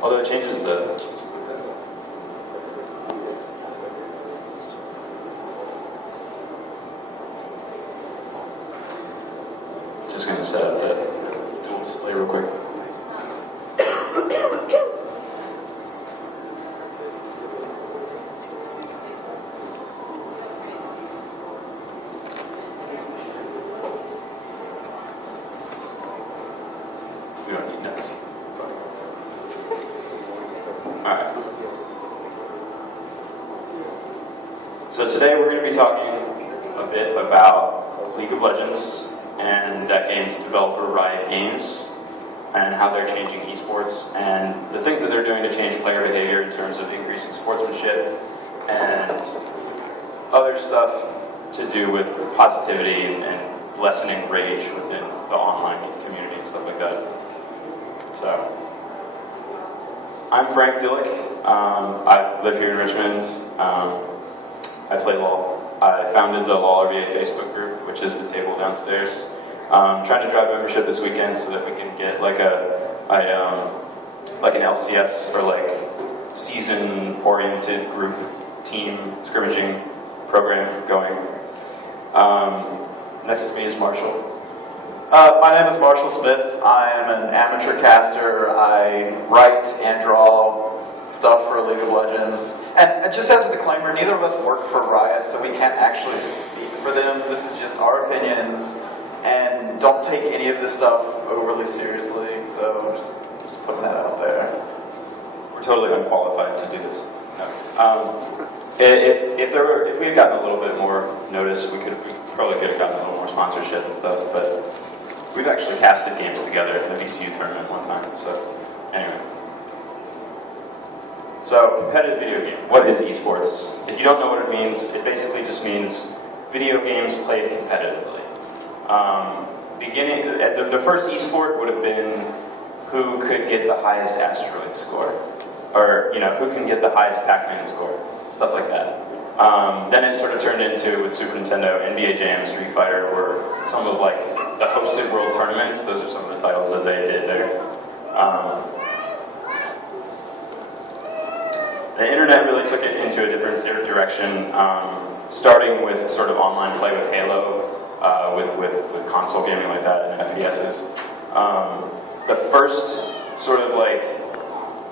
Although it changes the... Just going to set up the dual display real quick. We don't need notes. Alright. So today we're going to be talking a bit about League of Legends and that game's developer, Riot Games, and how they're changing esports, and the things that they're doing to change player behavior in terms of increasing sportsmanship, and other stuff to do with positivity and lessening rage within the online community and stuff like that. So, I'm Frank Dillich. I live here in Richmond. I play LoL. I founded the LoL RVA Facebook group, which is the table downstairs. Trying to drive membership this weekend so that we can get like like an LCS or like season-oriented group team scrimmaging program going. Next to me is Marshall. My name is Marshall Smith. I am an amateur caster. I write and draw stuff for League of Legends. And just as a disclaimer, neither of us work for Riot, so we can't actually speak for them. This is just our opinions, and don't take any of this stuff overly seriously. So just putting that out there. We're totally unqualified to do this. No. If we had gotten a little bit more notice, we probably could have gotten a little more sponsorship and stuff. But we've actually casted games together in the VCU tournament one time. So anyway. So, competitive video game. What is esports? If you don't know what it means, it basically just means video games played competitively. The first esport would have been who could get the highest asteroid score, or who can get the highest Pac-Man score, stuff like that. Then it sort of turned into, with Super Nintendo, NBA Jam, Street Fighter, or some of like the hosted world tournaments. Those are some of the titles that they did there. The internet really took it into a different direction, starting with sort of online play with Halo, with console gaming like that and FPSs. The first sort of like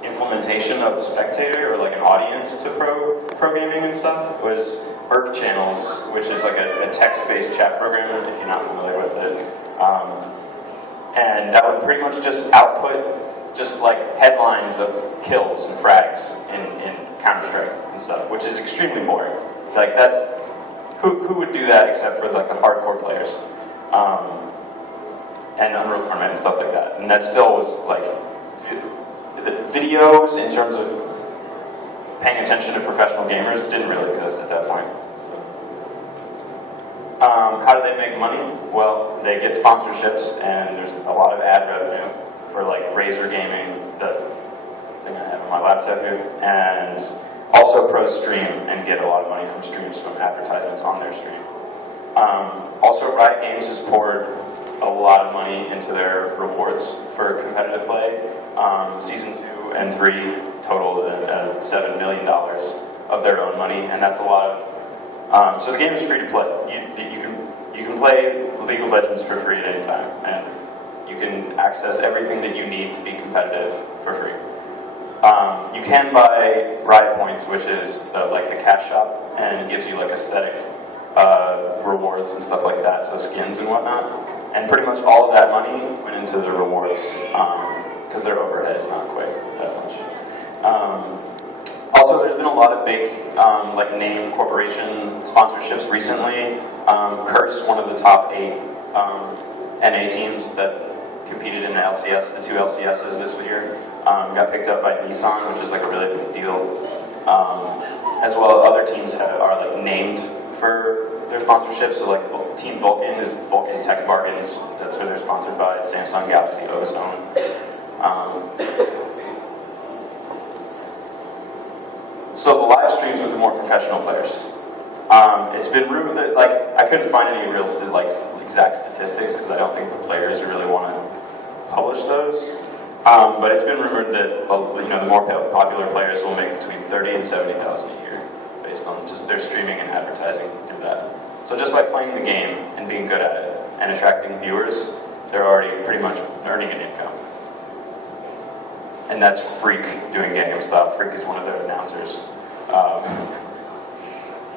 implementation of spectator or like an audience to pro gaming and stuff was ERC channels, which is like a text-based chat program if you're not familiar with it. And that would pretty much just output just like headlines of kills and frags in Counter-Strike and stuff, which is extremely boring. Like that's, who would do that except for like the hardcore players? And Unreal Tournament and stuff like that. And that still was like, the videos in terms of paying attention to professional gamers didn't really exist at that point. So. How do they make money? Well, they get sponsorships, and there's a lot of ad revenue for like Razer Gaming, the thing I have on my laptop here, and also pros stream and get a lot of money from streams, from advertisements on their stream. Also, Riot Games has poured a lot of money into their rewards for competitive play. Season 2 and 3 totaled $7 million of their own money, and that's a lot of. So the game is free to play. You can play League of Legends for free at any time, and you can access everything that you need to be competitive for free. You can buy Riot Points, which is like the cash shop, and it gives you like aesthetic rewards and stuff like that, so skins and whatnot. And pretty much all of that money went into the rewards, because their overhead is not quite that much. Also, there's been a lot of big like name corporation sponsorships recently. Curse, one of the top 8 NA teams that competed in the LCS, the 2 LCSs this year, got picked up by Nissan, which is like a really big deal. As well, other teams are like named for their sponsorships. So like Team Vulcan is Vulcan Tech Bargains. That's who they're sponsored by. Samsung Galaxy Ozone. So the live streams with the more professional players. It's been rumored that, like, I couldn't find any real exact statistics because I don't think the players really want to publish those. But it's been rumored that the more popular players will make between 30 and 70,000 a year, based on just their streaming and advertising through that. So just by playing the game and being good at it and attracting viewers, they're already pretty much earning an income. And that's Freak doing Gangnam Style. Freak is one of their announcers.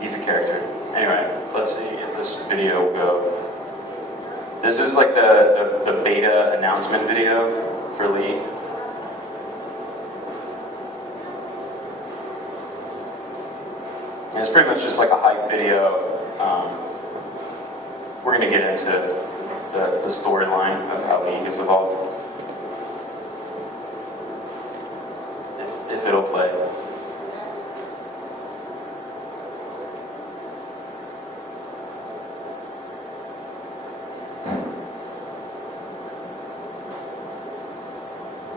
He's a character. Anyway, let's see if this video will go. This is like the beta announcement video for League. And it's pretty much just like a hype video. We're going to get into the storyline of how League has evolved. If it'll play.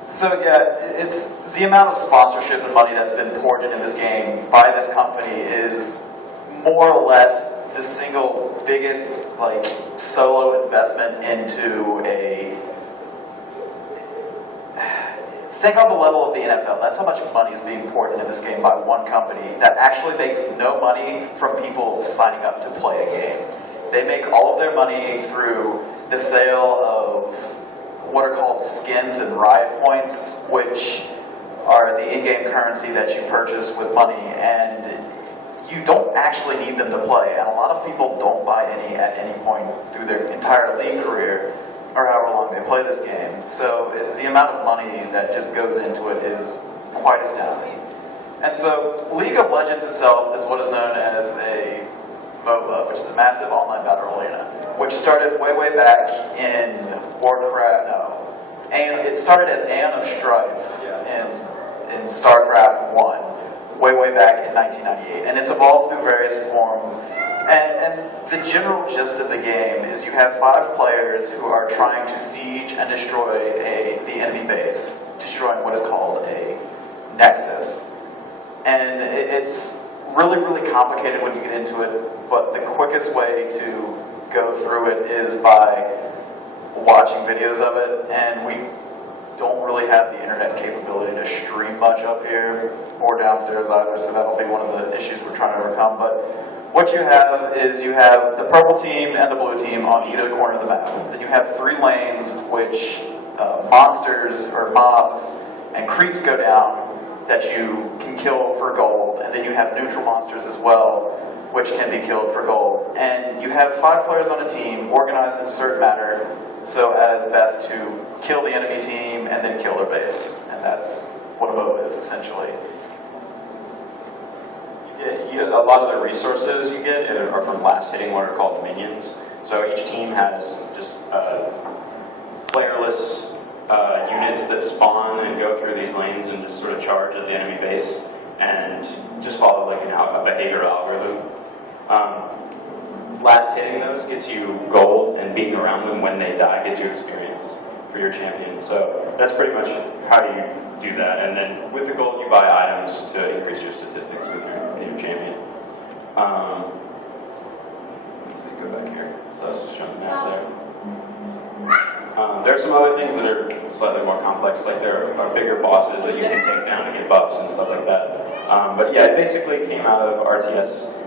So yeah, it's the amount of sponsorship and money that's been poured into this game by this company is more or less the single biggest like solo investment into a. Think on the level of the NFL. That's how much money is being poured into this game by one company that actually makes no money from people signing up to play a game. They make all of their money through the sale of what are called skins and riot points, which are the in-game currency that you purchase with money, and you don't actually need them to play. And a lot of people don't buy any at any point through their entire League career, or however long they play this game. So the amount of money that just goes into it is quite astounding. And so League of Legends itself is what is known as a MOBA, which is a massive online battle arena, which started way back in Warcraft, and it started as Aeon of Strife in StarCraft 1, way back in 1998. And it's evolved through various forms. And the general gist of the game is you have 5 players who are trying to siege and destroy the enemy base, destroying what is called a nexus. And it's really complicated when you get into it, but the quickest way to go through it is by watching videos of it, and we don't really have the internet capability to stream much up here or downstairs either, so that'll be one of the issues we're trying to overcome. But what you have is you have the purple team and the blue team on either corner of the map. Then you have 3 lanes which monsters or mobs and creeps go down that you can kill for gold, and then you have neutral monsters as well which can be killed for gold. And you have 5 players on a team organized in a certain manner so as best to kill the enemy team and then kill their base. And that's what a MOBA is essentially. A lot of the resources you get are from last hitting what are called minions. So each team has just playerless units that spawn and go through these lanes and just sort of charge at the enemy base and just follow like a behavioral algorithm. Last hitting those gets you gold, and being around them when they die gets you experience for your champion. So that's pretty much how you do that. And then with the gold you buy items to increase your statistics with your champion. Let's see, go back here. So I was just showing the map there. There are some other things that are slightly more complex, like there are bigger bosses that you can take down to get buffs and stuff like that. But yeah, it basically came out of RTS.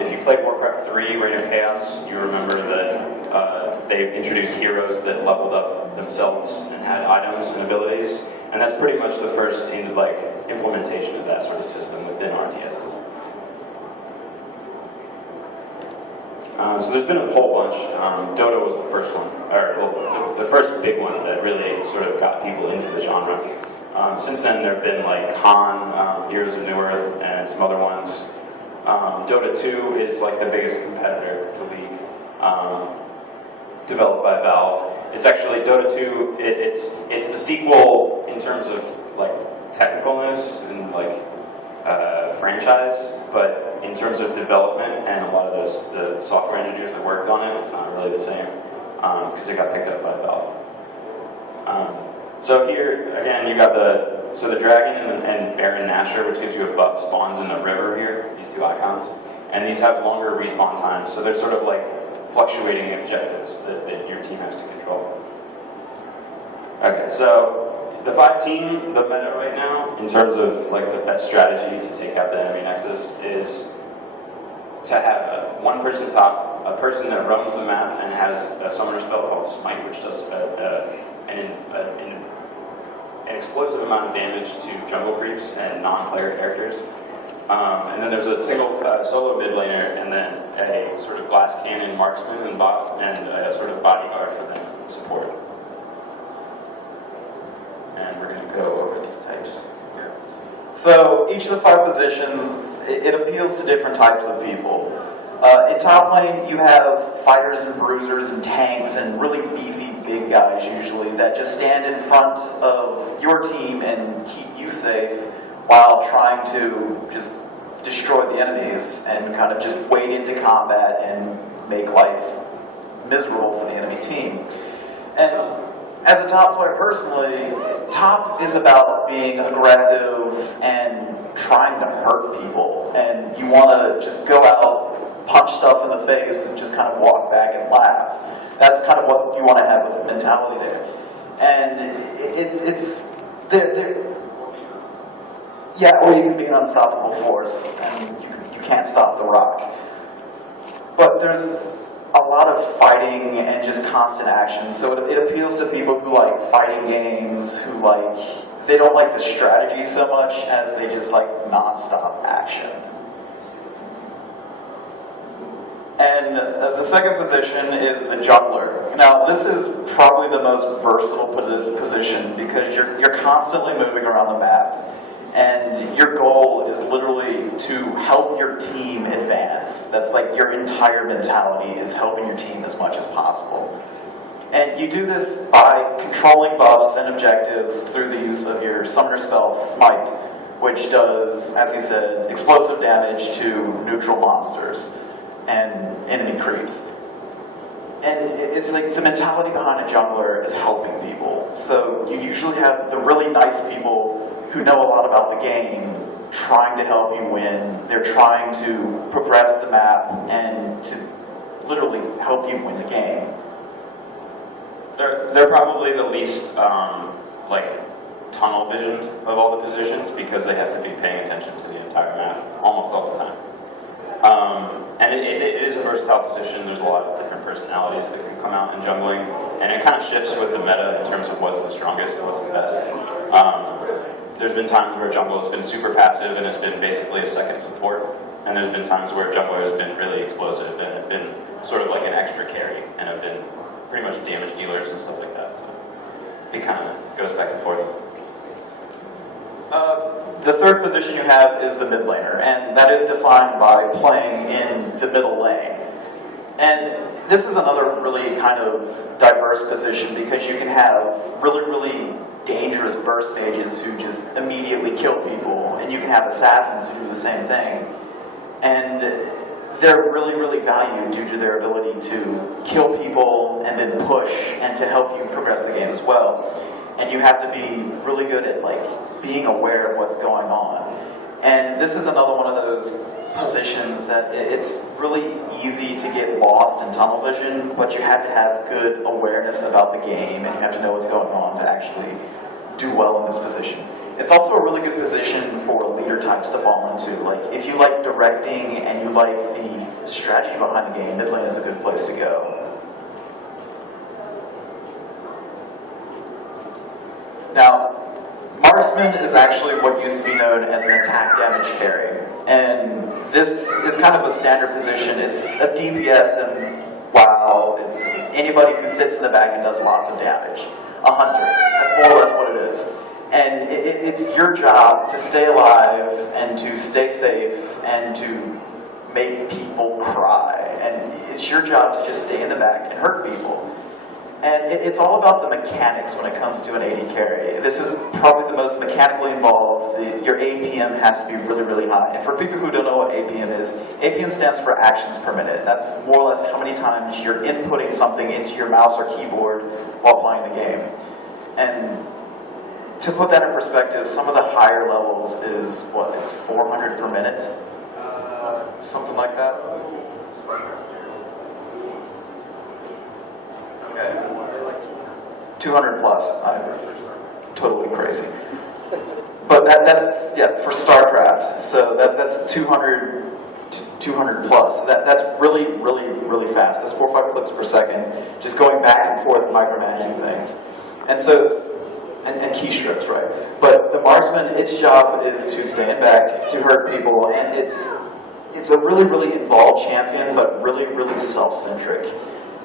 If you played Warcraft 3, Reign of Chaos, you remember that they introduced heroes that leveled up themselves and had items and abilities, and that's pretty much the first implementation of that sort of system within RTSs. So there's been a whole bunch. Dota was the first one, or the first big one that really sort of got people into the genre. Since then, there have been like Han, Heroes of New Earth, and some other ones. Dota 2 is like the biggest competitor to League, developed by Valve. It's actually Dota 2. It's the sequel in terms of like technicalness and like franchise, but in terms of development and a lot of the software engineers that worked on it, it's not really the same because it got picked up by Valve. So here again, you got the dragon and Baron Nashor, which gives you a buff, spawns in the river here. These 2 icons, and these have longer respawn times, so they're sort of like fluctuating objectives that your team has to control. Okay, so The 5-team, the meta right now, in terms of like the best strategy to take out the enemy nexus, is to have one person top, a person that roams the map and has a summoner spell called Smite, which does an explosive amount of damage to jungle creeps and non-player characters. And then there's a single solo mid laner, and then a sort of glass cannon marksman and a sort of bodyguard for them support. And we're going to go over these types here. So each of the 5 positions, it appeals to different types of people. In top lane, you have fighters and bruisers and tanks and really beefy big guys usually that just stand in front of your team and keep you safe while trying to just destroy the enemies and kind of just wade into combat and make life miserable for the enemy team. And as a top player personally, top is about being aggressive and trying to hurt people. And you want to just go out, punch stuff in the face, and just kind of walk back and laugh. That's kind of what you want to have with the mentality there. And it's yeah, or you can be an unstoppable force, and you can't stop the rock. But there's a lot of fighting and just constant action, so it appeals to people who like fighting games, who they don't like the strategy so much as they just like non-stop action. And the second position is the jungler. Now, this is probably the most versatile position because you're constantly moving around the map. And your goal is literally to help your team advance. That's like your entire mentality is helping your team as much as possible. And you do this by controlling buffs and objectives through the use of your summoner spell, Smite, which does, as he said, explosive damage to neutral monsters and enemy creeps. And it's like the mentality behind a jungler is helping people. So you usually have the really nice people who know a lot about the game trying to help you win. They're trying to progress the map and to literally help you win the game. They're probably the least tunnel visioned of all the positions because they have to be paying attention to the entire map almost all the time. And it is a versatile position. There's a lot of different personalities that can come out in jungling, and it kind of shifts with the meta in terms of what's the strongest and what's the best. There's been times where jungle has been super passive and has been basically a second support, and there's been times where jungler has been really explosive and have been sort of like an extra carry and have been pretty much damage dealers and stuff like that. So it kind of goes back and forth. The third position you have is the mid laner, and that is defined by playing in the middle lane. And this is another really kind of diverse position because you can have really dangerous burst mages who just immediately kill people, and you can have assassins who do the same thing. And they're really valued due to their ability to kill people and then push and to help you progress the game as well. And you have to be really good at being aware of what's going on. And this is another one of those positions that it's really easy to get lost in tunnel vision, but you have to have good awareness about the game and you have to know what's going on to actually do well in this position. It's also a really good position for leader types to fall into. If you like directing and you like the strategy behind the game, mid lane is a good place to go. Now, marksman is actually what used to be known as an attack damage carry. And this is kind of a standard position. It's a DPS and WoW. It's anybody who sits in the back and does lots of damage. A hunter. That's more or less what it is. And it's your job to stay alive and to stay safe and to make people cry. And it's your job to just stay in the back and hurt people. And it's all about the mechanics when it comes to an AD carry. This is probably the most mechanically involved. Your APM has to be really high. And for people who don't know what APM is, APM stands for actions per minute. That's more or less how many times you're inputting something into your mouse or keyboard while playing the game. And to put that in perspective, some of the higher levels is, it's 400 per minute? Something like that? Okay. 200 plus. totally crazy. But that's for StarCraft. So that's 200 plus. That's really, really, really fast. That's 4 or 5 clicks per second, just going back and forth, micromanaging things. And so, and keystrokes, right? But the marksman, its job is to stand back, to hurt people, and it's a really, really involved champion, but really, really self-centric.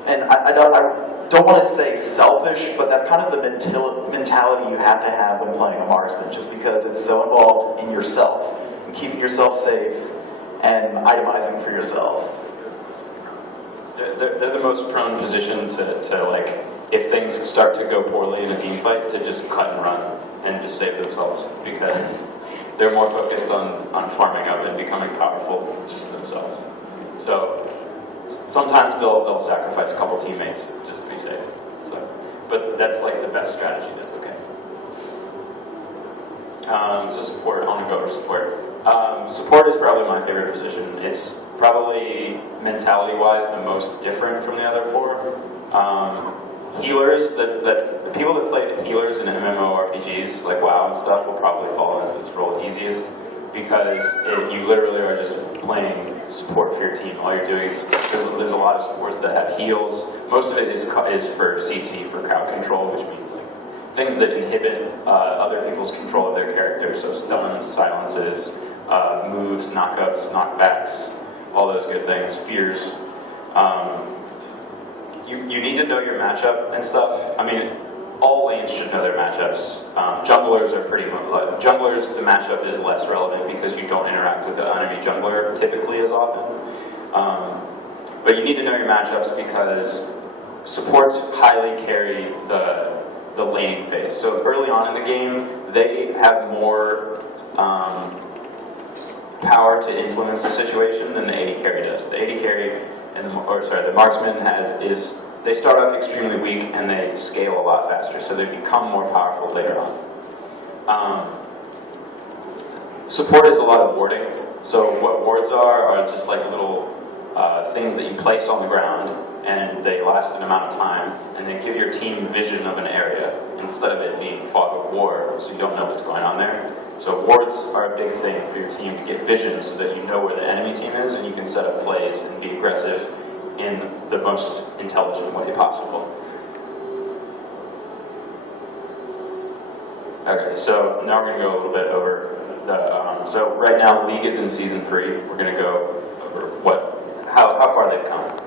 And I don't want to say selfish, but that's kind of the mentality you have to have when playing a marksman, just because it's so involved in yourself, and keeping yourself safe, and itemizing for yourself. They're the most prone position to like, if things start to go poorly in a team fight, to just cut and run and just save themselves, because they're more focused on farming up and becoming powerful just themselves. So sometimes they'll sacrifice a couple teammates just to be safe. So, but that's like the best strategy. That's okay. So support. I want to go over support. Support is probably my favorite position. It's probably mentality-wise the most different from the other four. Healers, the people that play healers in MMORPGs like WoW and stuff will probably fall into this role easiest, because you literally are just playing support for your team. All you're doing is, there's a lot of supports that have heals. Most of it is for CC, for crowd control, which means like things that inhibit other people's control of their character. So stuns, silences, moves, knockouts, knockbacks, all those good things, fears. You need to know your matchup and stuff. I mean, all lanes should know their matchups. Junglers are pretty much, junglers, the matchup is less relevant because you don't interact with the enemy jungler typically as often. But you need to know your matchups because supports highly carry the laning phase. So early on in the game, they have more power to influence the situation than the AD carry does. The AD carry, the marksman they start off extremely weak and they scale a lot faster, so they become more powerful later on. Support is a lot of warding. So what wards are just like little things that you place on the ground, and they last an amount of time, and they give your team vision of an area instead of it being fog of war, so you don't know what's going on there. So wards are a big thing for your team to get vision so that you know where the enemy team is and you can set up plays and be aggressive in the most intelligent way possible. Okay, so now we're going to go a little bit over the, so right now League is in Season 3. We're going to go over how far they've come.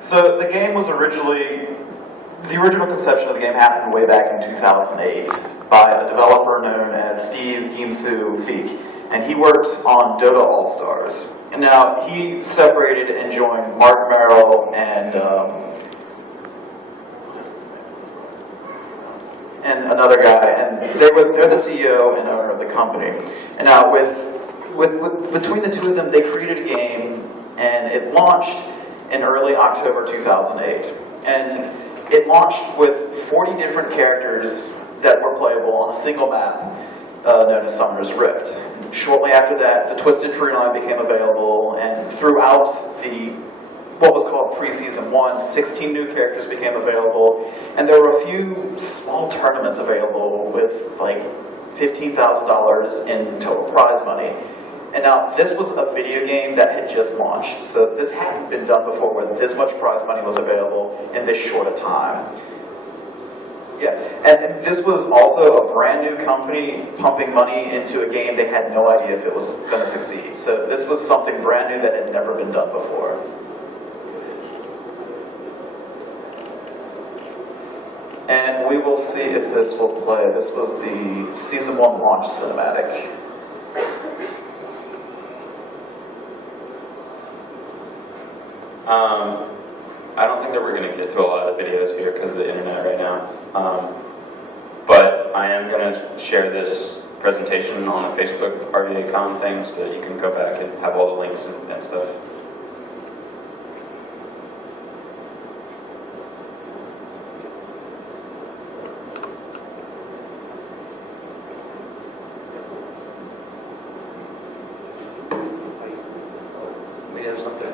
So the game was the original conception of the game happened way back in 2008 by a developer known as Steve Ginsu Feek, and he worked on Dota All-Stars. And now he separated and joined Mark Merrill and another guy, and they're the CEO and owner of the company. And now between the two of them, they created a game, and it launched in early October 2008. And it launched with 40 different characters that were playable on a single map known as Summer's Rift. Shortly after that, the Twisted Tree Line became available, and throughout what was called Pre-Season 1, 16 new characters became available, and there were a few small tournaments available with like $15,000 in total prize money. And now, this was a video game that had just launched, so this hadn't been done before where this much prize money was available in this short a time. Yeah, and this was also a brand new company pumping money into a game they had no idea if it was going to succeed. So this was something brand new that had never been done before. And we will see if this will play. This was the Season 1 launch cinematic. I don't think that we're going to get to a lot of videos here because of the internet right now. But I am going to share this presentation on a Facebook RVACON thing so that you can go back and have all the links and stuff. We have something.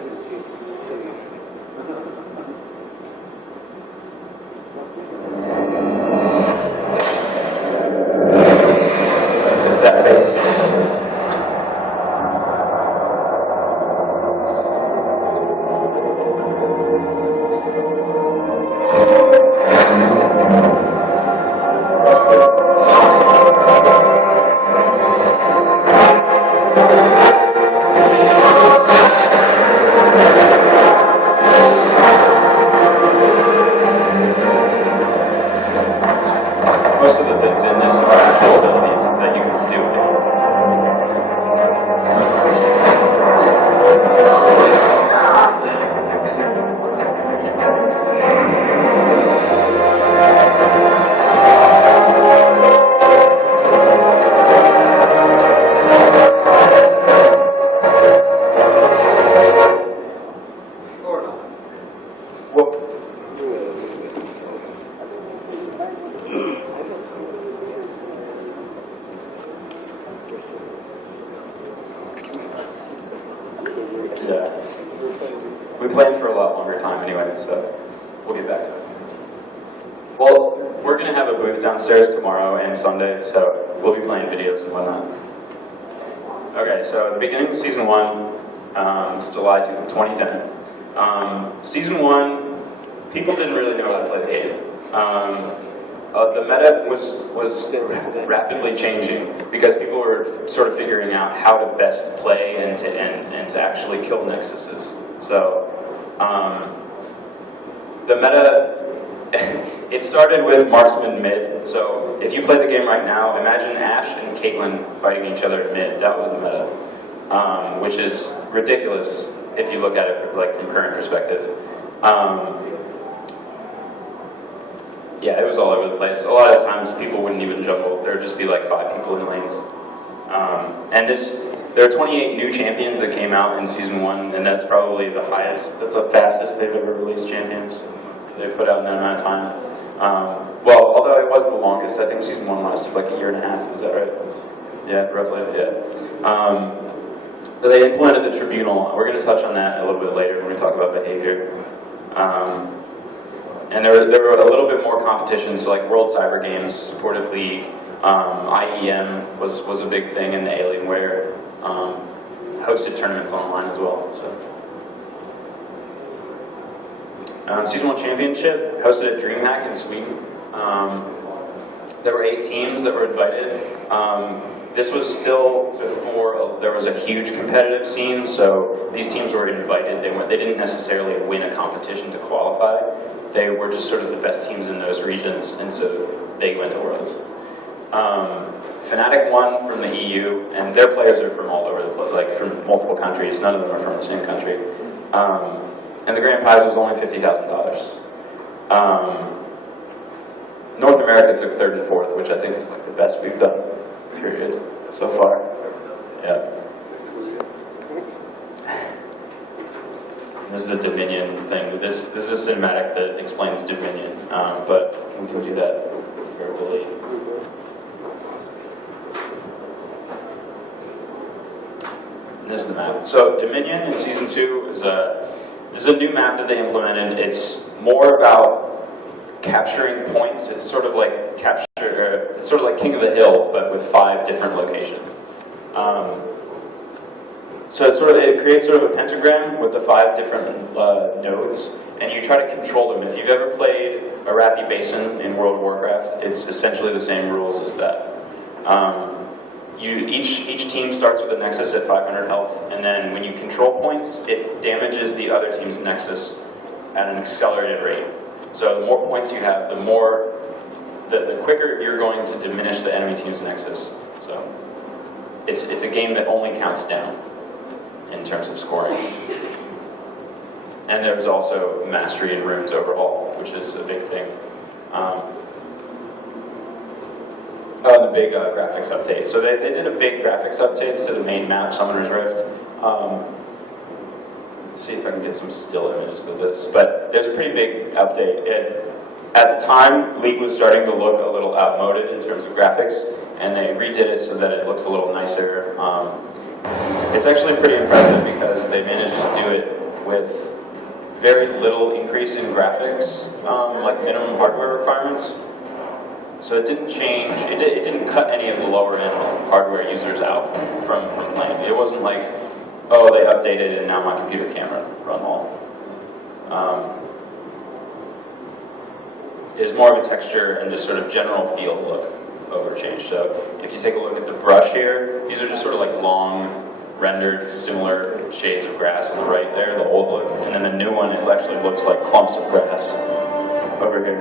Yeah. We planned for a lot longer time anyway, so we'll get back to it. Well, we're going to have a booth downstairs tomorrow and Sunday, so we'll be playing videos and whatnot. Okay, so the beginning of Season 1 was July 2010. Season 1, people didn't really know how to play the game. The meta was rapidly changing because people were sort of figuring out how to best play and to actually kill nexuses. So the meta, it started with marksman mid. So if you play the game right now, imagine Ashe and Caitlyn fighting each other mid. That was the meta, which is ridiculous if you look at it like from current perspective. Yeah, it was all over the place. A lot of times people wouldn't even jungle. There would just be like 5 people in lanes. And there are 28 new champions that came out in Season 1, and that's probably the highest, that's the fastest they've ever released champions. They've put out in that amount of time. Well, although it was the longest, I think Season 1 lasted like a year and a half, is that right? Yeah, roughly, yeah. So they implemented the Tribunal. We're going to touch on that a little bit later when we talk about behavior. And there were a little bit more competition, so like World Cyber Games supported League, IEM was a big thing in the Alienware, hosted tournaments online as well. So. Season 1 Championship, hosted at DreamHack in Sweden. There were 8 teams that were invited. This was still before there was a huge competitive scene, so these teams were invited. They didn't necessarily win a competition to qualify. They were just sort of the best teams in those regions, and so they went to Worlds. Fnatic won from the EU, and their players are from all over the place, like from multiple countries. None of them are from the same country. And the grand prize was only $50,000. North America took 3rd and 4th, which I think is like the best we've done, period, so far. Yeah. This is a Dominion thing. This is a cinematic that explains Dominion, but we can do that verbally. And this is the map. So Dominion in Season 2 is a new map that they implemented. It's more about capturing points. It's sort of like it's sort of like King of the Hill, but with 5 different locations. So it creates sort of a pentagram with the 5 different nodes, and you try to control them. If you've ever played Arathi Basin in World of Warcraft, it's essentially the same rules as that. Each team starts with a nexus at 500 health, and then when you control points, it damages the other team's nexus at an accelerated rate. So the more points you have, the quicker you're going to diminish the enemy team's nexus. So it's a game that only counts down in terms of scoring. And there's also Mastery and Runes Overhaul, which is a big thing. The big graphics update. So they did a big graphics update to the main map, Summoner's Rift. Let's see if I can get some still images of this. But there's a pretty big update. At the time, League was starting to look a little outmoded in terms of graphics, and they redid it so that it looks a little nicer. It's actually pretty impressive because they managed to do it with very little increase in graphics, like minimum hardware requirements. So it didn't change, it didn't cut any of the lower end hardware users out from playing. It wasn't like, oh, they updated and now my computer can't run all. It is more of a texture and just sort of general feel look over change. So if you take a look at the brush here, these are just sort of like long, rendered, similar shades of grass on the right there, the old look. And then the new one, it actually looks like clumps of grass over here.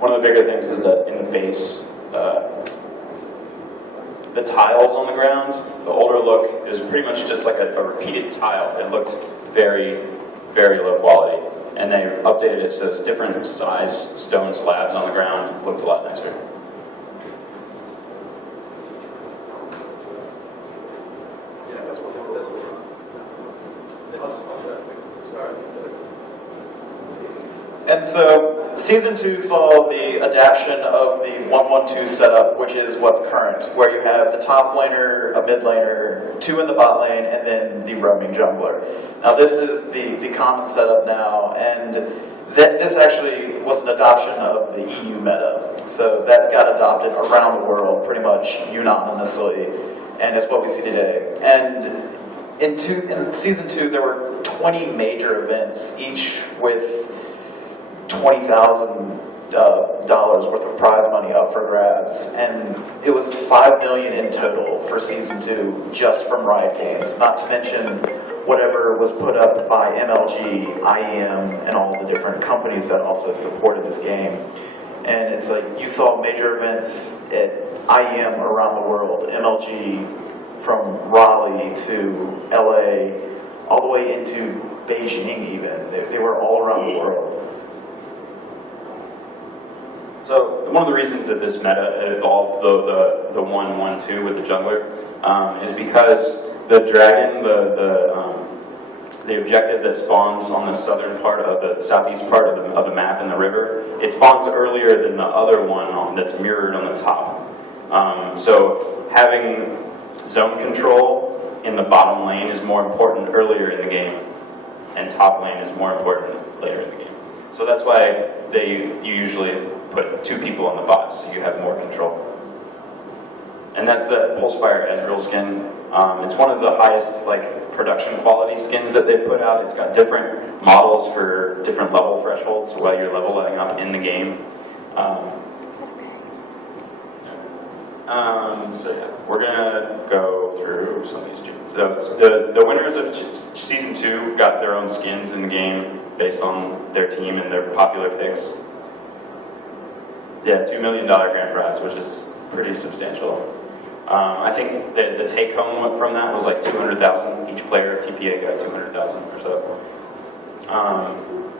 One of the bigger things is that in the base, the tiles on the ground, the older look is pretty much just like a repeated tile. It looked very, very low quality. And they updated it so there's different size stone slabs on the ground. It looked a lot nicer. And so Season 2 saw the adaptation of the 1-1-2 setup, which is what's current, where you have the top laner, a mid laner, 2 in the bot lane, and then the roaming jungler. Now this is the common setup now, and this actually was an adoption of the EU meta. So that got adopted around the world pretty much unanimously, and it's what we see today. And in Season 2, there were 20 major events, each with $20,000 worth of prize money up for grabs, and it was $5 million in total for Season 2 just from Riot Games, not to mention whatever was put up by MLG, IEM, and all the different companies that also supported this game. And it's like you saw major events at IEM around the world, MLG from Raleigh to LA, all the way into Beijing even. They were all around the world. So one of the reasons that this meta evolved, the 1-1-2 with the jungler, is because the dragon, the objective that spawns on the southern part of the southeast part of the map in the river, it spawns earlier than the other one that's mirrored on the top. So having zone control in the bottom lane is more important earlier in the game, and top lane is more important later in the game. So that's why you usually put 2 people on the bot, so you have more control. And that's the Pulsefire Ezreal skin. It's one of the highest production quality skins that they've put out. It's got different models for different level thresholds while you're leveling up in the game. So yeah, we're gonna go through some of these tunes. So the winners of Season 2 got their own skins in the game based on their team and their popular picks. Yeah, $2 million grand prize, which is pretty substantial. I think that the take-home from that was like $200,000. Each player of TPA got $200,000 or so.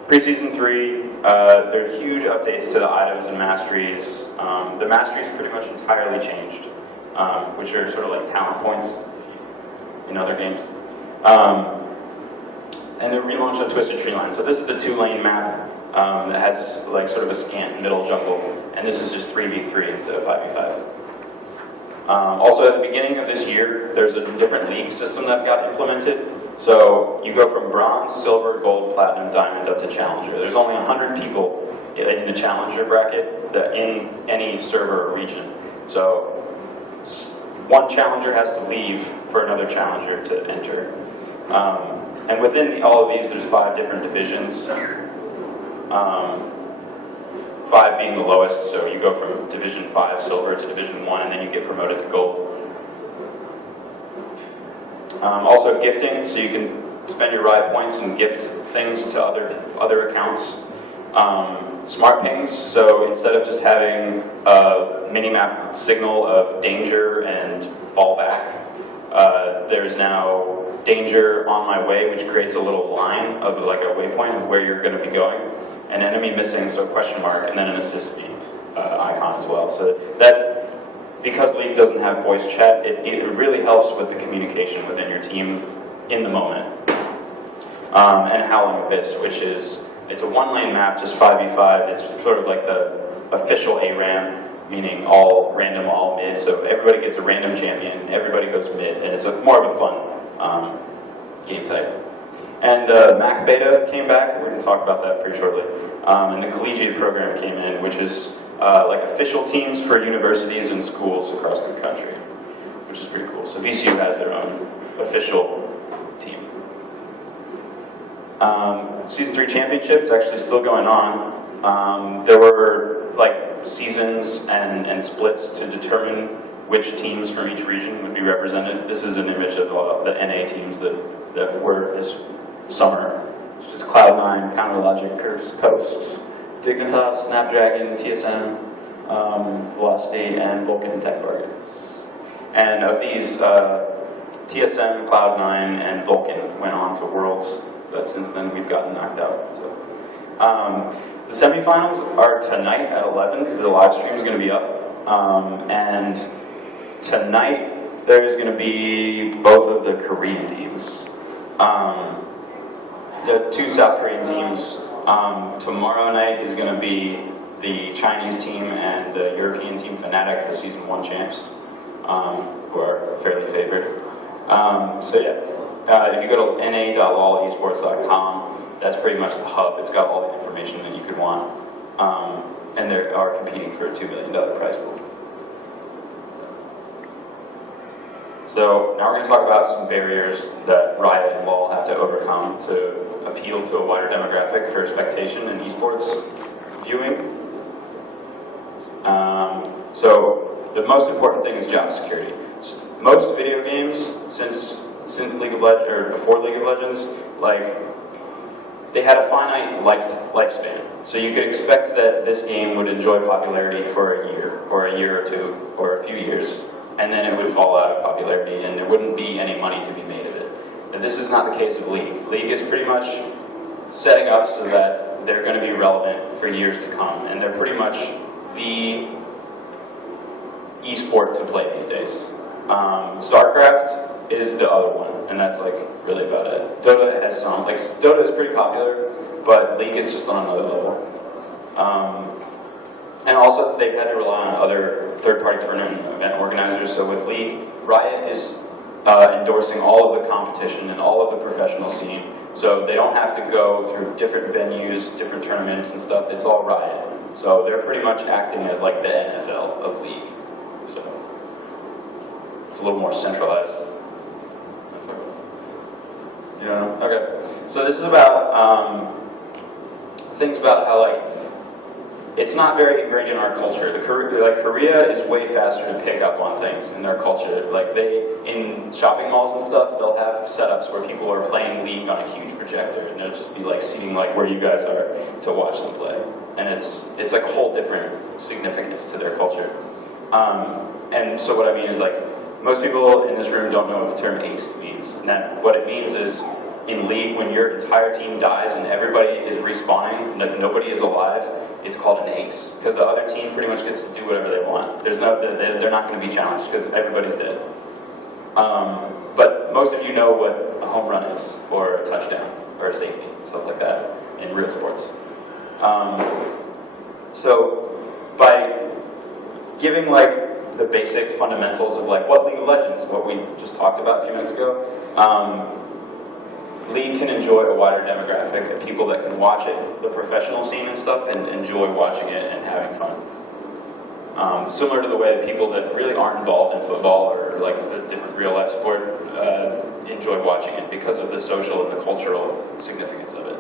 Pre-Season 3, there's huge updates to the items and masteries. The masteries pretty much entirely changed, which are sort of like talent points in other games. And the relaunch of Twisted Treeline. So this is the 2-lane map that has this sort of a scant middle jungle, and this is just 3v3 instead of 5v5. Also, at the beginning of this year, there's a different league system that got implemented. So you go from bronze, silver, gold, platinum, diamond up to challenger. There's only 100 people in the challenger bracket in any server or region. So one challenger has to leave for another challenger to enter. And within all of these, there's 5 different divisions. 5 being the lowest, so you go from Division 5 silver to Division 1, and then you get promoted to gold. Also gifting, so you can spend your Riot points and gift things to other accounts. Smart pings, so instead of just having a minimap signal of danger and fallback, there's now danger on my way, which creates a little line of a waypoint of where you're going to be going. An enemy missing, so question mark, and then an assist me icon as well. So that, because League doesn't have voice chat, it really helps with the communication within your team in the moment. And Howling Abyss, which is, it's a 1-lane map, just 5v5. It's sort of like the official ARAM, meaning all random, all mid. So everybody gets a random champion, everybody goes mid, and it's more of a fun game type. And Mac Beta came back. We're going to talk about that pretty shortly. And the collegiate program came in, which is official teams for universities and schools across the country, which is pretty cool. So VCU has their own official team. Season 3 championships actually still going on. There were seasons and splits to determine which teams from each region would be represented. This is an image of the NA teams that were this summer. It's just Cloud9, Counterlogic, Coast, Dignitas, Snapdragon, TSM, Velocity, and Vulcan Tech Bargains. And of these, TSM, Cloud9, and Vulcan went on to Worlds, but since then we've gotten knocked out. So. The semifinals are tonight at 11. The live stream is going to be up. And tonight there's going to be both of the Korean teams. The 2 South Korean teams Tomorrow night is going to be the Chinese team and the European team Fnatic, the Season 1 champs, who are fairly favored. So yeah, if you go to na.lolesports.com, that's pretty much the hub. It's got all the information that you could want. And they are competing for a $2 million prize pool. So now we're going to talk about some barriers that Riot and LoL have to overcome to appeal to a wider demographic for spectation and esports viewing. So the most important thing is job security. Most video games since League of Legends, or before League of Legends, like, they had a finite lifespan. So you could expect that this game would enjoy popularity for a year or two, or a few years, and then it would fall out of popularity and there wouldn't be any money to be made of it. And this is not the case of League. League is pretty much setting up so that they're going to be relevant for years to come, and they're pretty much the esport to play these days. StarCraft is the other one, and that's like really about it. Dota has some, like Dota is pretty popular, but League is just on another level. And also they've had to rely on other third-party tournament event organizers. So with League, Riot is endorsing all of the competition and all of the professional scene. So they don't have to go through different venues, different tournaments and stuff. It's all Riot. So they're pretty much acting as like the NFL of League. So it's a little more centralized. You don't know? Okay. So this is about things about how, like, it's not very ingrained in our culture. Korea is way faster to pick up on things in their culture. Like, in shopping malls and stuff, they'll have setups where people are playing League on a huge projector, and they'll just be like seating like where you guys are to watch them play. And it's like a whole different significance to their culture. And so what I mean is, like, most people in this room don't know what the term ace means. And that what it means is, in League, when your entire team dies and everybody is respawning, nobody is alive, it's called an ace. Because the other team pretty much gets to do whatever they want. They're not going to be challenged because everybody's dead. But most of you know what a home run is, or a touchdown, or a safety, stuff like that, in real sports. So by giving like the basic fundamentals of like what League of Legends, what we just talked about a few minutes ago, League can enjoy a wider demographic of people that can watch it, the professional scene and stuff, and enjoy watching it and having fun. Similar to the way that people that really aren't involved in football or like a different real life sport enjoy watching it because of the social and the cultural significance of it.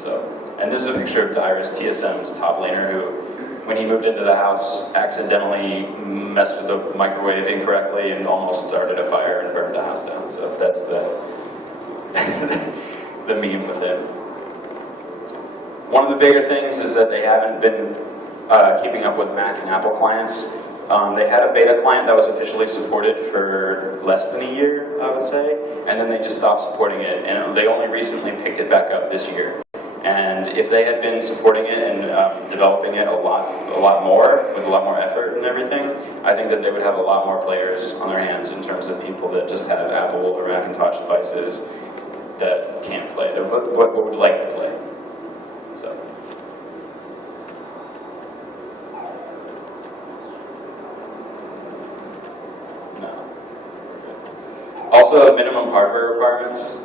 So, and this is a picture of Dyrus, TSM's top laner, who, when he moved into the house, accidentally messed with the microwave incorrectly and almost started a fire and burned the house down. So that's the the meme with it. One of the bigger things is that they haven't been keeping up with Mac and Apple clients. They had a beta client that was officially supported for less than a year, I would say, and then they just stopped supporting it, and they only recently picked it back up this year. And if they had been supporting it and developing it a lot more, with a lot more effort and everything, I think that they would have a lot more players on their hands in terms of people that just have Apple or Macintosh devices that can't play, that would like to play. So. No. Also, minimum hardware requirements.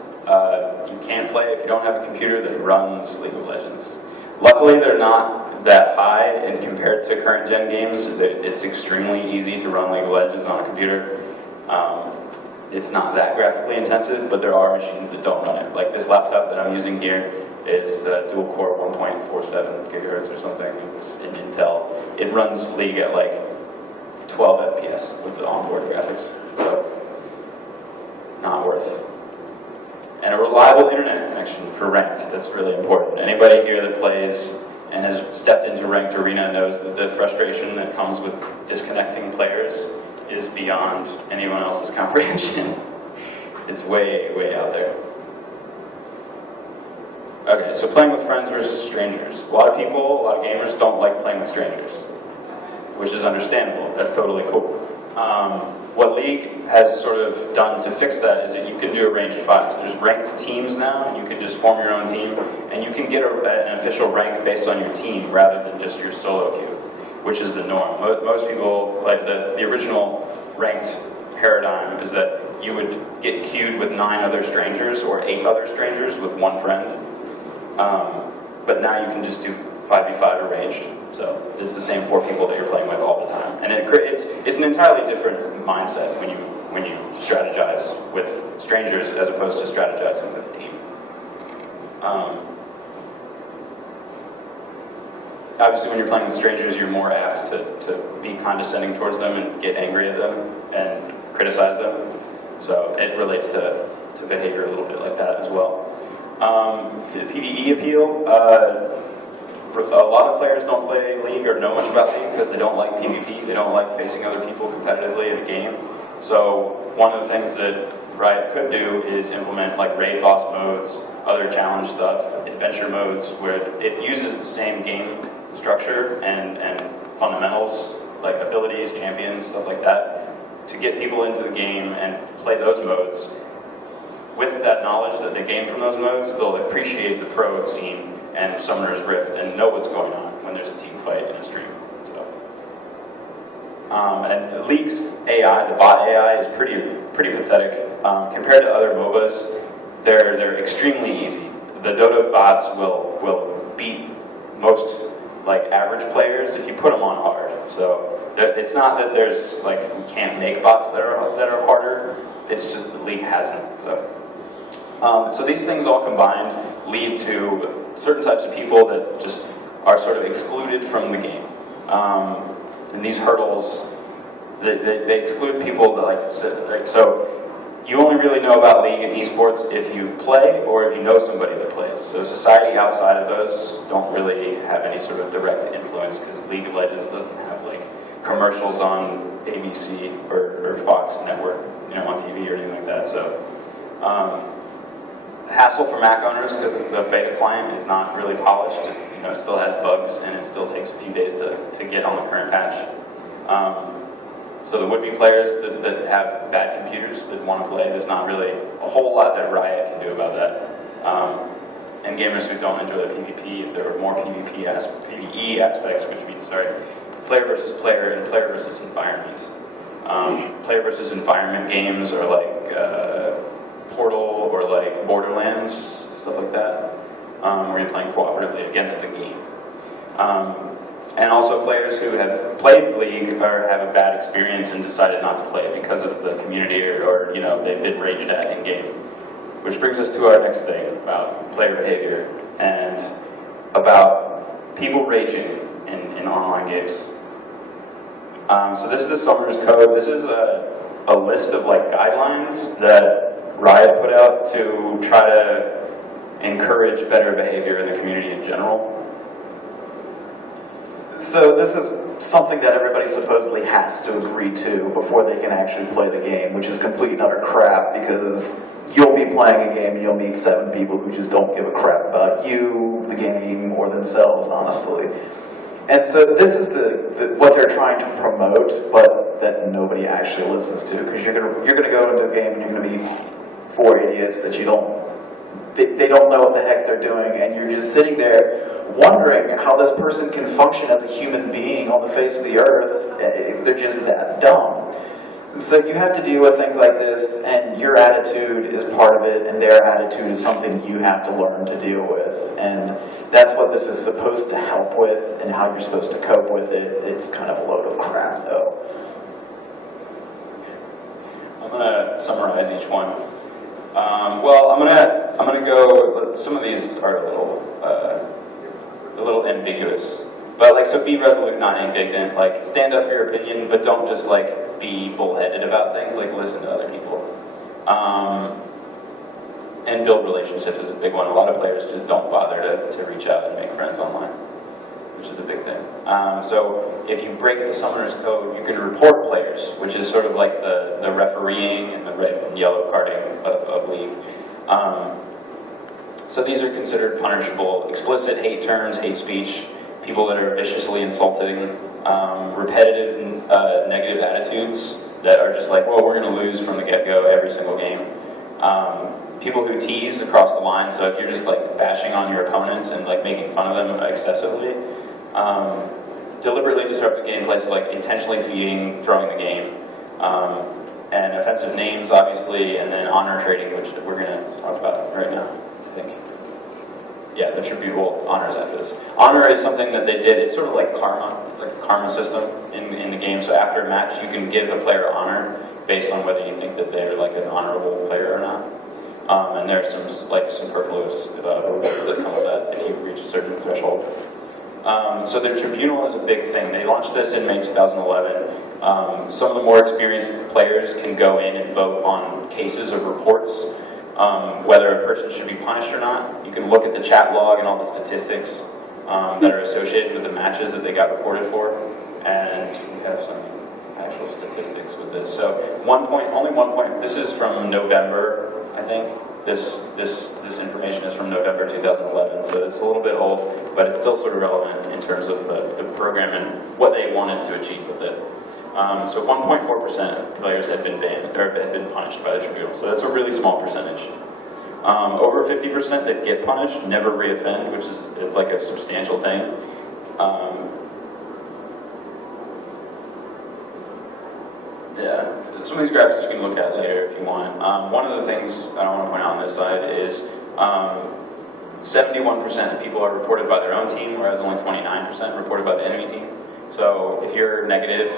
You can't play if you don't have a computer that runs League of Legends. Luckily, they're not that high, and compared to current gen games, it's extremely easy to run League of Legends on a computer. It's not that graphically intensive, but there are machines that don't run it. Like this laptop that I'm using here is dual-core 1.47 gigahertz or something. It's in Intel. It runs League at like 12 FPS with the onboard graphics. So, not worth. And a reliable internet connection for ranked. That's really important. Anybody here that plays and has stepped into ranked arena knows that the frustration that comes with disconnecting players is beyond anyone else's comprehension. It's way, way out there. Okay, so playing with friends versus strangers. A lot of people, a lot of gamers don't like playing with strangers, which is understandable. That's totally cool. What League has sort of done to fix that is that you can do a range of 5. So there's ranked teams now, and you can just form your own team, and you can get an official rank based on your team rather than just your solo queue, which is the norm. Most people, like the original ranked paradigm is that you would get queued with 9 other strangers or 8 other strangers with 1 friend. But now you can just do 5v5 arranged. So it's the same 4 people that you're playing with all the time. And it's an entirely different mindset when you strategize with strangers as opposed to strategizing with a team. Obviously, when you're playing with strangers, you're more apt to be condescending towards them and get angry at them and criticize them. So it relates to behavior a little bit like that as well. The PvE appeal, a lot of players don't play League or know much about League because they don't like PvP. They don't like facing other people competitively in a game. So one of the things that Riot could do is implement like raid boss modes, other challenge stuff, adventure modes, where it uses the same game structure and fundamentals, like abilities, champions, stuff like that, to get people into the game and play those modes. With that knowledge that they gain from those modes, they'll appreciate the pro scene and Summoner's Rift and know what's going on when there's a team fight in a stream. So, and League's AI, the bot AI, is pretty pathetic. Compared to other MOBAs, they're extremely easy. The Dota bots will beat most like average players if you put them on hard. So it's not that there's like you can't make bots that are harder. It's just that League has them. So these things all combined lead to certain types of people that just are sort of excluded from the game. And these hurdles, they exclude people that so you only really know about League and eSports if you play or if you know somebody that plays. So society outside of those don't really have any sort of direct influence because League of Legends doesn't have like commercials on ABC or Fox Network, on TV or anything like that. So hassle for Mac owners because the beta client is not really polished. It still has bugs and it still takes a few days to get on the current patch. So the would-be players that have bad computers that want to play, there's not really a whole lot that Riot can do about that. And gamers who don't enjoy the PvP, if there were more PvE aspects, which means, player versus player and player versus environment. Player versus environment games are like Portal or like Borderlands, stuff like that, where you're playing cooperatively against the game. And also players who have played League or have a bad experience and decided not to play because of the community or they've been raged at in game. Which brings us to our next thing about player behavior and about people raging in online games. So this is the Summoner's Code. This is a list of like guidelines that Riot put out to try to encourage better behavior in the community in general. So this is something that everybody supposedly has to agree to before they can actually play the game, which is complete and utter crap because you'll be playing a game and you'll meet 7 people who just don't give a crap about you, the game, or themselves, honestly. And so this is what they're trying to promote, but that nobody actually listens to, because you're gonna go into a game and you're gonna be 4 idiots that they don't know what the heck they're doing, and you're just sitting there wondering how this person can function as a human being on the face of the earth. They're just that dumb. So you have to deal with things like this, and your attitude is part of it, and their attitude is something you have to learn to deal with. And that's what this is supposed to help with, and how you're supposed to cope with it. It's kind of a load of crap, though. I'm gonna summarize each one. Well, I'm gonna go. Some of these are a little ambiguous, but so be resolute, not indignant. Like stand up for your opinion, but don't just be bullheaded about things. Like listen to other people, and build relationships is a big one. A lot of players just don't bother to reach out and make friends online, which is a big thing. So if you break the Summoner's Code, you can report players, which is sort of like the refereeing and the red and yellow carding of League. So these are considered punishable. Explicit hate terms, hate speech, people that are viciously insulting, repetitive negative attitudes, that are just like, well, we're going to lose from the get-go every single game. People who tease across the line, so if you're just like bashing on your opponents and like making fun of them excessively, deliberately disruptive gameplay, so like intentionally feeding, throwing the game, and offensive names, obviously, and then honor trading, which we're going to talk about right now, I think. Yeah, the tributable honors after this. Honor is something that they did, it's sort of like karma. It's like a karma system in the game. So after a match, you can give a player honor based on whether you think that they're like an honorable player or not. And there's some like superfluous rewards that come with that if you reach a certain threshold. So the tribunal is a big thing. They launched this in May 2011. Some of the more experienced players can go in and vote on cases of reports. Whether a person should be punished or not. You can look at the chat log and all the statistics that are associated with the matches that they got reported for, and we have some actual statistics with this. So only 1 point. This is from November, I think. This information is from November 2011, so it's a little bit old, but it's still sort of relevant in terms of the program and what they wanted to achieve with it. So 1.4% of players had been banned, or had been punished by the tribunal. So that's a really small percentage. Over 50% that get punished never reoffend, which is like a substantial thing. Yeah, some of these graphs you can look at later if you want. One of the things I want to point out on this side is 71% of people are reported by their own team, whereas only 29% reported by the enemy team. So if you're negative,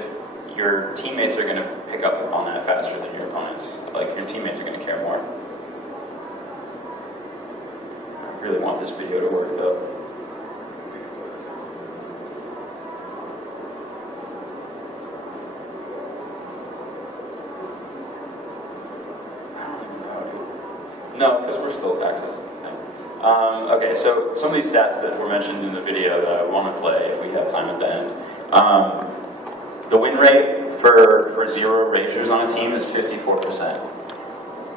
your teammates are going to pick up on that faster than your opponents. Like, your teammates are going to care more. I really want this video to work, though. I don't even know. No, because we're still accessing the thing. Okay, so some of these stats that were mentioned in the video that I want to play if we have time at the end. The win rate for 0 ragers on a team is 54%,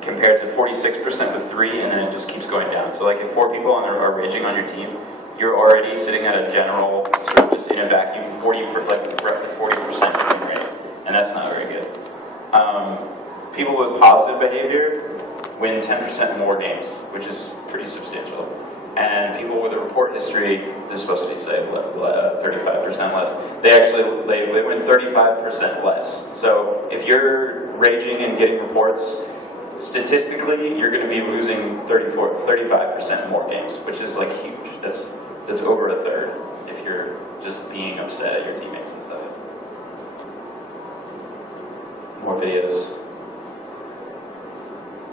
compared to 46% with 3, and then it just keeps going down. So like if 4 people are raging on your team, you're already sitting at a general, sort of just in a vacuum, roughly 40% win rate, and that's not very good. People with positive behavior win 10% more games, which is pretty substantial. And people with a report history, they're supposed to say 35% less. They win 35% less. So if you're raging and getting reports, statistically, you're going to be losing 35% more games, which is like huge. That's over a third if you're just being upset at your teammates and stuff. More videos.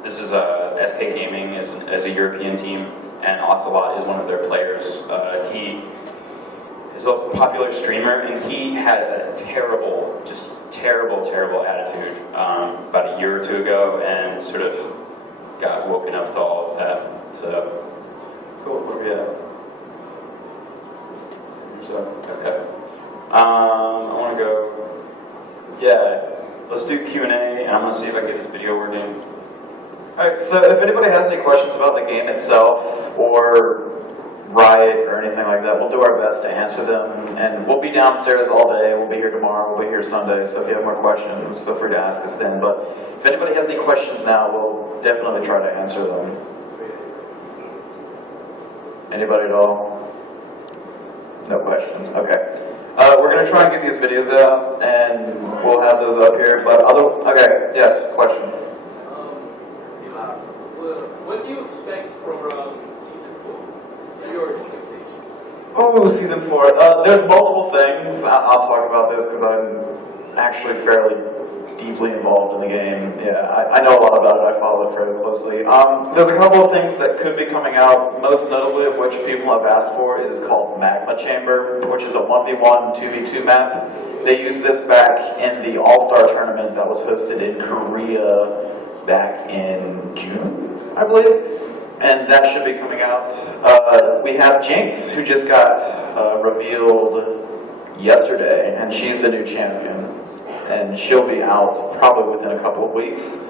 This is SK Gaming as a European team, and Ocelot is one of their players. He is a popular streamer, and he had a terrible attitude about a year or 2 ago, and sort of got woken up to all of that. So, cool, where are we at? Okay. I want to go, let's do Q&A, and I'm going to see if I can get this video working. Alright, so if anybody has any questions about the game itself, or Riot, or anything like that, we'll do our best to answer them. And we'll be downstairs all day, we'll be here tomorrow, we'll be here Sunday, so if you have more questions, feel free to ask us then. But if anybody has any questions now, we'll definitely try to answer them. Anybody at all? No questions? Okay. We're going to try and get these videos out, and we'll have those up here. But okay, yes, question. What do you expect from Season 4? Your expectations? Oh, Season 4. There's multiple things. I'll talk about this because I'm actually fairly deeply involved in the game. Yeah, I know a lot about it. I follow it fairly closely. There's a couple of things that could be coming out, most notably of which people have asked for is called Magma Chamber, which is a 1v1, 2v2 map. They used this back in the All-Star tournament that was hosted in Korea back in June, I believe. And that should be coming out. We have Jinx, who just got revealed yesterday, and she's the new champion. And she'll be out probably within a couple of weeks.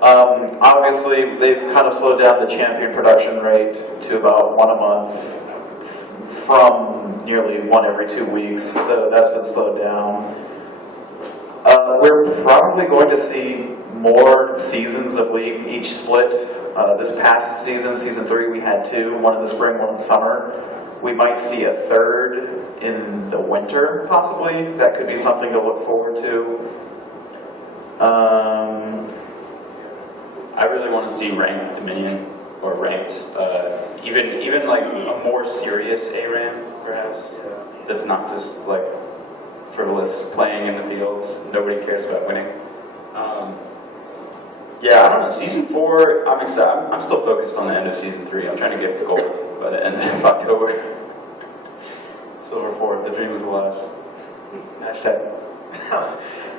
Obviously, they've kind of slowed down the champion production rate to about 1 a month from nearly 1 every 2 weeks, so that's been slowed down. We're probably going to see more seasons of League each split. This past season, season 3, we had 2, one in the spring, one in the summer. We might see a third in the winter, possibly. That could be something to look forward to. I really want to see ranked Dominion, or ranked, even like a more serious ARAM, perhaps. That's not just like frivolous playing in the fields. Nobody cares about winning. Yeah, I don't know. Season 4, I'm excited. I'm still focused on the end of Season 3. I'm trying to get gold by the end of October. Silver 4, the dream is alive. Hashtag.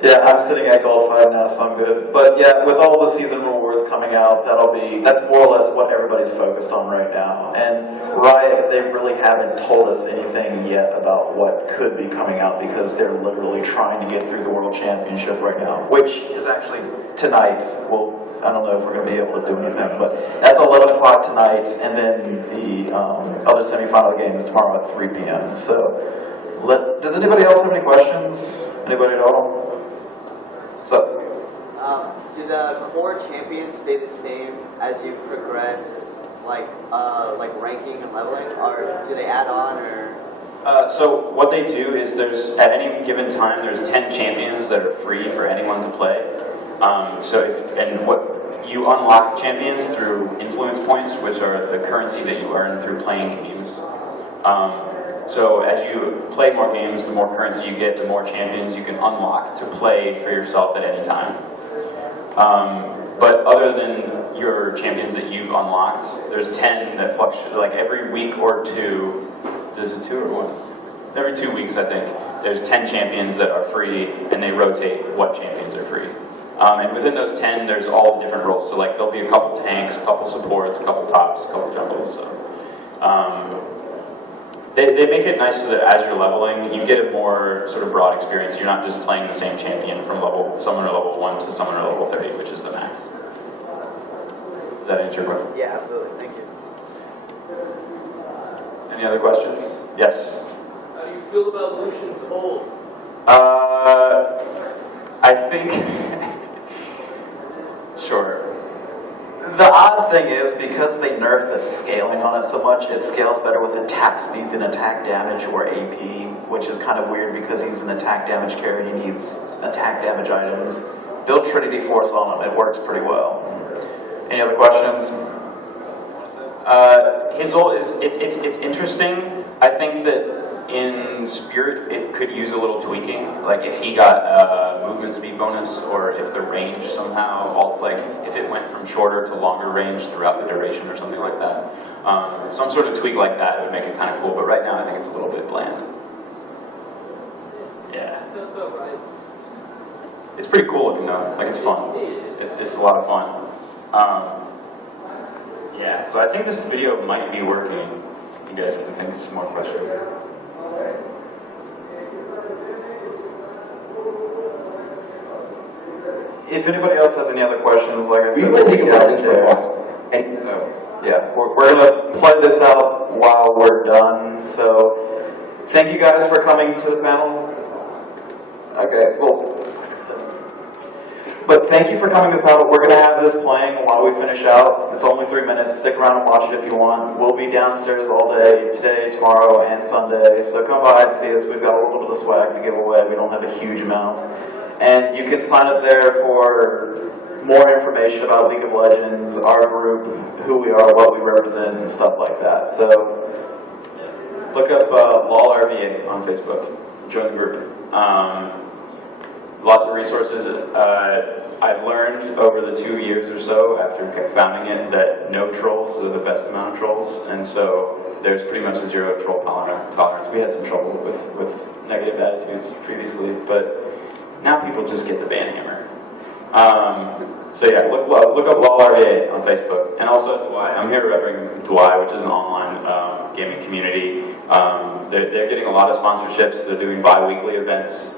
Yeah, I'm sitting at gold 5 now, so I'm good. But yeah, with all the season rewards coming out, that's more or less what everybody's focused on right now. And Riot, they really haven't told us anything yet about what could be coming out because they're literally trying to get through the World Championship right now, which is actually tonight. Well, I don't know if we're going to be able to do anything, but that's 11 o'clock tonight, and then the other semifinal game is tomorrow at 3 p.m. So, does anybody else have any questions? Anybody at all? What's up? Do the core champions stay the same as you progress, like ranking and leveling, or do they add on, or? So what they do is at any given time, there's 10 champions that are free for anyone to play. You unlock the champions through influence points, which are the currency that you earn through playing games. So as you play more games, the more currency you get, the more champions you can unlock to play for yourself at any time. But other than your champions that you've unlocked, there's 10 that fluctuate, like every week or 2, is it 2 or 1? Every 2 weeks, I think, there's 10 champions that are free, and they rotate what champions are free. And within those 10, there's all the different roles. So like there'll be a couple tanks, a couple supports, a couple tops, a couple jungles. So, they make it nice so that as you're leveling, you get a more sort of broad experience. You're not just playing the same champion from summoner level 1 to summoner level 30, which is the max. Does that answer your question? Yeah, absolutely. Thank you. Any other questions? Yes? How do you feel about Lucian's hold? I think... Sure. The odd thing is, because they nerfed the scaling on it so much, it scales better with attack speed than attack damage or AP, which is kind of weird because he's an attack damage carry and he needs attack damage items. Build Trinity Force on him, it works pretty well. Any other questions? His ult it's interesting. I think that in Spirit it could use a little tweaking, like if he got a movement speed bonus, or if the range somehow, if it went from shorter to longer range throughout the duration or something like that. Some sort of tweak like that would make it kind of cool, but right now I think it's a little bit bland. Yeah. Sounds about right. It's pretty cool looking though, like it's fun. It's a lot of fun. Yeah, so I think this video might be working. You guys can think of some more questions. If anybody else has any other questions, like I said, We've been we'll be downstairs. So, yeah, we're going to play this out while we're done. So, thank you guys for coming to the panel. Okay, well, but thank you for coming to the panel. We're going to have this playing while we finish out. It's only 3 minutes. Stick around and watch it if you want. We'll be downstairs all day, today, tomorrow, and Sunday. So come by and see us. We've got a little bit of swag to give away. We don't have a huge amount. And you can sign up there for more information about League of Legends, our group, who we are, what we represent, and stuff like that. So Look up LOL RVA on Facebook. Join the group. Lots of resources. I've learned over the 2 years or so after founding it that no trolls are the best amount of trolls, and so there's pretty much a zero troll tolerance. We had some trouble with negative attitudes previously, but now people just get the banhammer. So yeah, look up LOL RVA on Facebook, and also Dwy. I'm here repping Dwy, which is an online gaming community. They're getting a lot of sponsorships. They're doing bi-weekly events.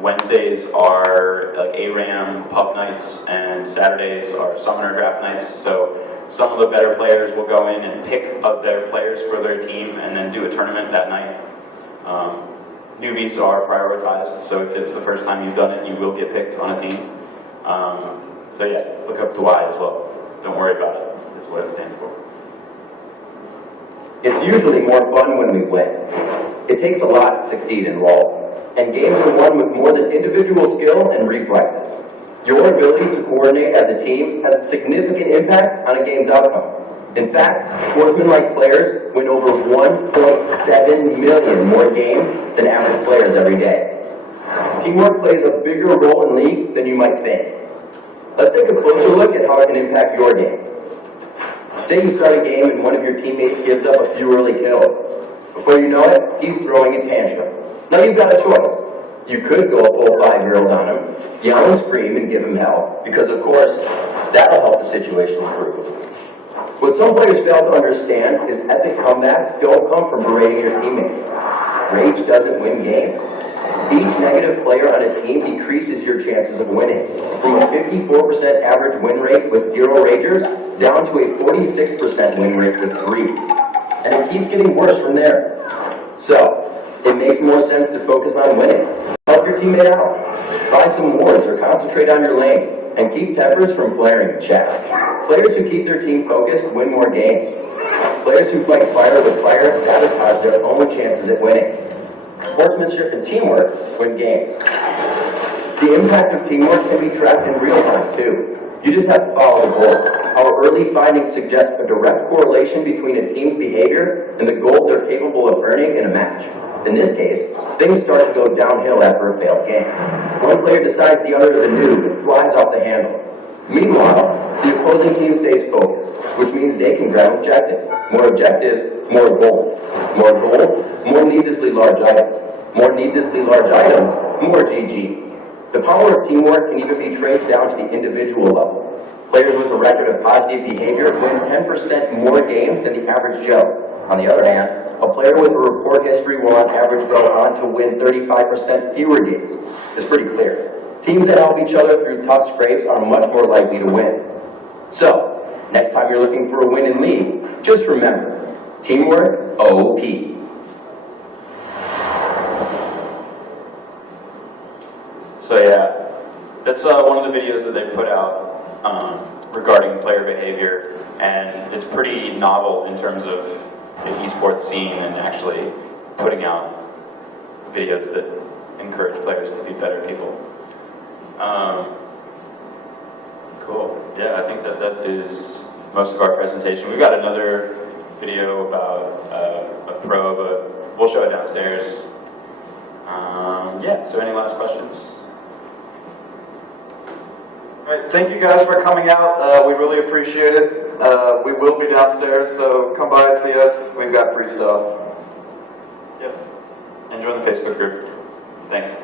Wednesdays are like ARAM pub nights, and Saturdays are summoner draft nights. So some of the better players will go in and pick up their players for their team and then do a tournament that night. newbies are prioritized, so if it's the first time you've done it, you will get picked on a team. So yeah, look up to Y as well. Don't worry about it, is what it stands for. It's usually more fun when we win. It takes a lot to succeed in LoL, and games are won with more than individual skill and reflexes. Your ability to coordinate as a team has a significant impact on a game's outcome. In fact, sportsman-like players win over 1.7 million more games than average players every day. Teamwork plays a bigger role in League than you might think. Let's take a closer look at how it can impact your game. Say you start a game and one of your teammates gives up a few early kills. Before you know it, he's throwing a tantrum. Now you've got a choice. You could go full 5-year-old on him, yell and scream and give him hell, because of course, that'll help the situation improve. What some players fail to understand is epic comebacks don't come from berating your teammates. Rage doesn't win games. Each negative player on a team decreases your chances of winning, from a 54% average win rate with 0 ragers down to a 46% win rate with 3. And it keeps getting worse from there. So, it makes more sense to focus on winning. Help your teammate out. Buy some wards or concentrate on your lane. And keep tempers from flaring in chat. Players who keep their team focused win more games. Players who fight fire with fire sabotage their own chances at winning. Sportsmanship and teamwork win games. The impact of teamwork can be tracked in real time too. You just have to follow the goal. Our early findings suggest a direct correlation between a team's behavior and the goal they're capable of earning in a match. In this case, things start to go downhill after a failed game. One player decides the other is a noob and flies off the handle. Meanwhile, the opposing team stays focused, which means they can grab objectives. More objectives, more gold. More gold, more needlessly large items. More needlessly large items, more GG. The power of teamwork can even be traced down to the individual level. Players with a record of positive behavior win 10% more games than the average Joe. On the other hand, a player with a report history will on average go on to win 35% fewer games. It's pretty clear. Teams that help each other through tough scrapes are much more likely to win. So, next time you're looking for a win in League, just remember, teamwork, OP. So yeah, that's one of the videos that they put out regarding player behavior, and it's pretty novel in terms of the esports scene and actually putting out videos that encourage players to be better people. Cool. Yeah, I think that is most of our presentation. We've got another video about a pro, but we'll show it downstairs. Yeah, so any last questions? All right, thank you guys for coming out. We really appreciate it. We will be downstairs, so come by, see us. We've got free stuff. Yep. And join the Facebook group. Thanks.